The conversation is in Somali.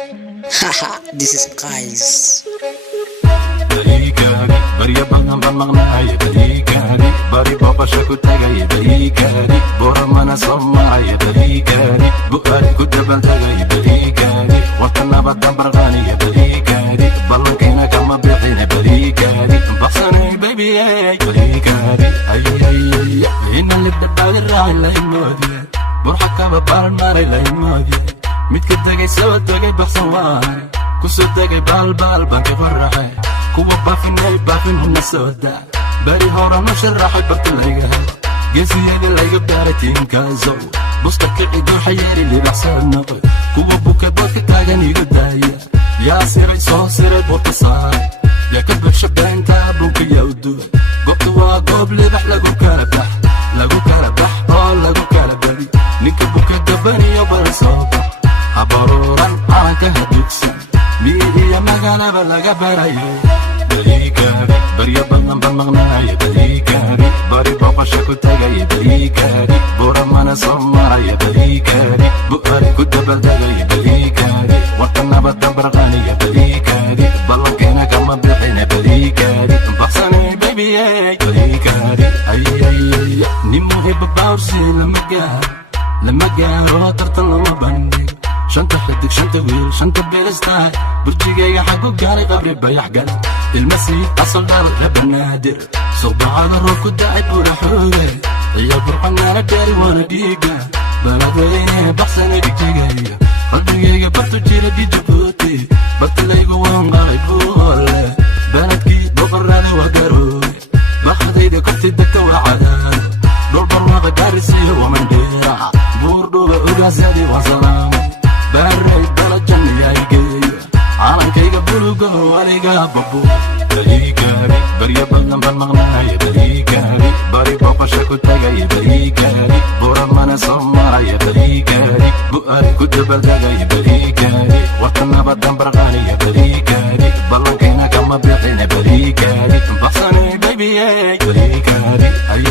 Haha, this is guys. Barikari, bariya bangan bangmagnaaya barikari, bari baqasha ku tagay barikari, bora mana soomaya barikari, bu'aari ku dabaldagay barikari, watana badan barqaaniya barikari, ballankayna kama bixina barikari, baqsanay baby barikari, ay ina libdhabaadi raaci laymoodiye, burxakaba baaran maaray laymoodiye, midka tagay soo tagay baqsan waay, kusoo tagay baalbaal baan ka farraxay, kuwa baafinay baafin huna soo daa, bari hora ma sharaxay barta layga hel, geesiyada layga baaray tiinkaasow, busta kici dooxa yeeri libaxsad noqoy, kuwa buka boodka taagan iga daaya, yaa siray soo siray boodka saaray, yaa ka buxsha beenta bunka yawduwa, goobta waa goob libax lagu kala bax oo lagu kala bari, ninka buka dabaniyo bara soo bax, habaruuran calanka hadugsan, miidiya magaalaba laga barayo barikari, barya badan bangmagnaaya barikari, bari baqasha ku tagay barikari, bura mana soo maraya barikari, bu'aari ku dabaldagay barikari, watana badan barqaaniya barikari, ballankayna kama bixina barikari, baqsanay baby barikari, ay nin muhiba bawrsi lama gaaro tartan lama bandhig, shanta xidig shanta wiil shanta beelistaay, burjigayga xagu gaaray qabri bayax gal, ilmasiid asal dhar rebanaadir, suqbacada roob ku dacay buura xooge, iyo burcanaana gaari waana dhiiga, baladweyne baxsana dhigtigaya, qalbigayga bartu jira dijabuuti, bartilaygu waan qalay buule, baladkii boqorraada waa garooy, bakhdayda korti degta waa cadaado, dhul barwaaqa gaarisiiyo waa mandheera, buurdhuba ogaasadi waa salaamo, baaray dalajan yaygeeya, calankayga buluga waliga babu, barikari, barya badan bangmagnaaya barikari, bari baqasha ku tagay barikari, bura mana soo maraya barikari, bu'aari ku dabaldagay barikari, watana badan barqaaniya barikari, ballankayna kama bixina barikari, baqsanay baby barikari, ay